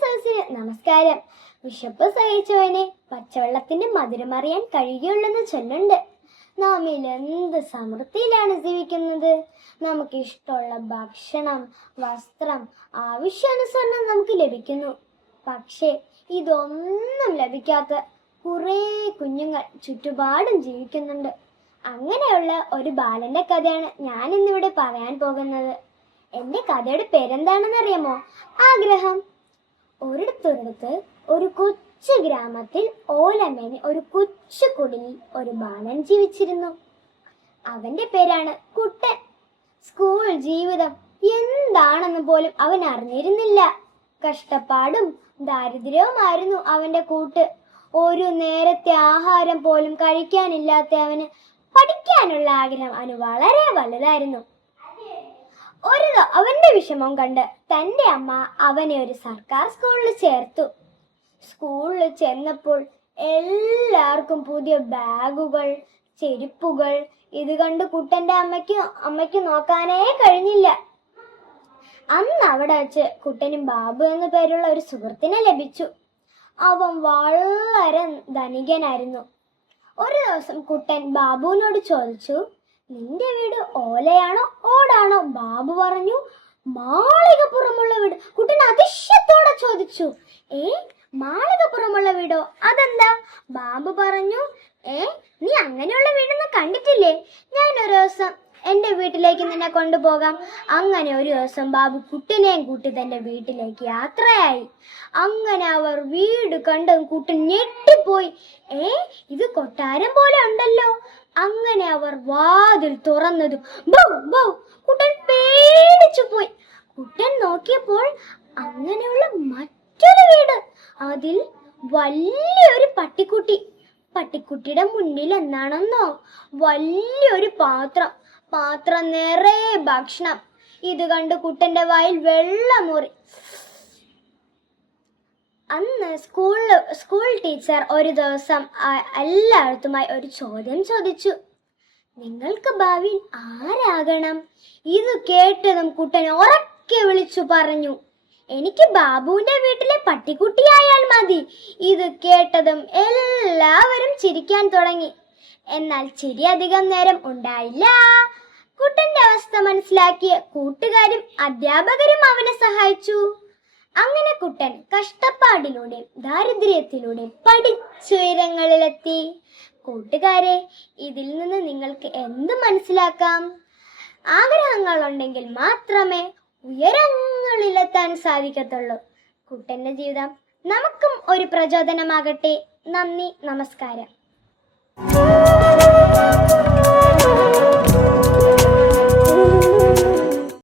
സദസ്സിന് നമസ്കാരം. വിശപ്പ് സഹിച്ചവനെ പച്ചവെള്ളത്തിന്റെ മധുരമറിയാൻ കഴിയുകയുള്ളെന്ന് ചൊല്ലുണ്ട്. നാമിൽ എന്ത് സമൃദ്ധിയിലാണ് ജീവിക്കുന്നത്. നമുക്ക് ഇഷ്ടമുള്ള ഭക്ഷണം, വസ്ത്രം, ആവശ്യാനുസരണം നമുക്ക് ലഭിക്കുന്നു. പക്ഷേ ഇതൊന്നും ലഭിക്കാത്ത കുറേ കുഞ്ഞുങ്ങൾ ചുറ്റുപാടും ജീവിക്കുന്നുണ്ട്. അങ്ങനെയുള്ള ഒരു ബാലന്റെ കഥയാണ് ഞാൻ ഇന്നിവിടെ പറയാൻ പോകുന്നത്. എൻ്റെ കഥയുടെ പേരെന്താണെന്ന് അറിയാമോ? ആഗ്രഹം. ഒരിടത്തൊരിടത്ത് ഒരു കൊച്ചു ഗ്രാമത്തിൽ ഓലമേഞ്ഞ് ഒരു കൊച്ചു കുടിലിൽ ഒരു ബാലൻ ജീവിച്ചിരുന്നു. അവന്റെ പേരാണ് കുട്ടൻ. സ്കൂൾ ജീവിതം എന്താണെന്ന് പോലും അവൻ അറിഞ്ഞിരുന്നില്ല. കഷ്ടപ്പാടും ദാരിദ്ര്യവുമായിരുന്നു അവന്റെ കൂട്ട്. ഒരു നേരത്തെ ആഹാരം പോലും കഴിക്കാനില്ലാത്ത അവന് പഠിക്കാനുള്ള ആഗ്രഹം അവന് വളരെ വലുതായിരുന്നു. അവന്റെ വിഷമം കണ്ട് തന്റെ അമ്മ അവനെ ഒരു സർക്കാർ സ്കൂളിൽ ചേർത്തു. സ്കൂളിൽ ചെന്നപ്പോൾ എല്ലാവർക്കും പുതിയ ബാഗുകൾ, ചെരുപ്പുകൾ. ഇത് കണ്ട് കുട്ടന്റെ അമ്മയ്ക്ക് നോക്കാനേ കഴിഞ്ഞില്ല. അന്ന് അവിടെ വെച്ച് കുട്ടനും ബാബു എന്നു പേരുള്ള ഒരു സുഹൃത്തിനെ ലഭിച്ചു. അവൻ വളരെ ധനികനായിരുന്നു. ഒരു ദിവസം കുട്ടൻ ബാബുവിനോട് ചോദിച്ചു, നിന്റെ വീട് ഓലയാണോ ഓടാണോ? ബാബു പറഞ്ഞു, മാളികപ്പുറമുള്ള വീട്. കുട്ടൻ അതിശയത്തോടെ ചോദിച്ചു, മാളികപ്പുറമുള്ള വീടോ? അതെന്താ? ബാബു പറഞ്ഞു, നീ അങ്ങനെയുള്ള വീടൊന്നും കണ്ടിട്ടില്ലേ? ഞാൻ ഒരു ദിവസം എൻ്റെ വീട്ടിലേക്ക് നിന്നെ കൊണ്ടുപോകാം. അങ്ങനെ ഒരു ദിവസം ബാബു കുട്ടനെയും കൂട്ടി തൻ്റെ വീട്ടിലേക്ക് യാത്രയായി. അങ്ങനെ അവർ വീട് കണ്ടും കുട്ടൻ ഞെട്ടിപ്പോയി. ഇത് കൊട്ടാരം പോലെ ഉണ്ടല്ലോ. അങ്ങനെ അവർ വാതിൽ തുറന്നതും കുട്ടൻ പേടിച്ചു പോയി. കുട്ടൻ നോക്കിയപ്പോൾ അങ്ങനെയുള്ള മറ്റൊരു വീട്. അതിൽ വലിയൊരു പട്ടിക്കുട്ടി. പട്ടിക്കുട്ടിയുടെ മുന്നിൽ എന്താണെന്നോ? വലിയൊരു പാത്രം നിറയെ ഭക്ഷണം. ഇത് കണ്ട് കുട്ടന്റെ വായിൽ വെള്ളമൂറി. അന്ന് സ്കൂൾ ടീച്ചർ ഒരു ദിവസം എല്ലായിടത്തുമായി ഒരു ചോദ്യം ചോദിച്ചു, നിങ്ങൾക്ക് ഭാവിയിൽ ആരാകണം? ഇത് കേട്ടതും കുട്ടൻ ഉറക്കെ വിളിച്ചു പറഞ്ഞു, എനിക്ക് ബാബുവിന്റെ വീട്ടിലെ പട്ടിക്കുട്ടിയായാൽ മതി. ഇത് കേട്ടതും എല്ലാവരും ചിരിക്കാൻ തുടങ്ങി. എന്നാൽ ചിരി അധികം നേരം ഉണ്ടായില്ല. കുട്ടന്റെ അവസ്ഥ മനസ്സിലാക്കിയ കൂട്ടുകാരും അധ്യാപകരും അവനെ സഹായിച്ചു. അങ്ങനെ കുട്ടൻ കഷ്ടപ്പാടിലൂടെ ദാരിദ്ര്യത്തിലൂടെ പഠിച്ചുയരങ്ങളിലെത്തി. കൂട്ടുകാരെ, ഇതിൽ നിന്ന് നിങ്ങൾക്ക് എന്ത് മനസ്സിലാക്കാം? ആഗ്രഹങ്ങളുണ്ടെങ്കിൽ മാത്രമേ ഉയരങ്ങളിലെത്താൻ സാധിക്കത്തുള്ളൂ. കുട്ടന്റെ ജീവിതം നമുക്കും ഒരു പ്രചോദനമാകട്ടെ. നന്ദി, നമസ്കാരം.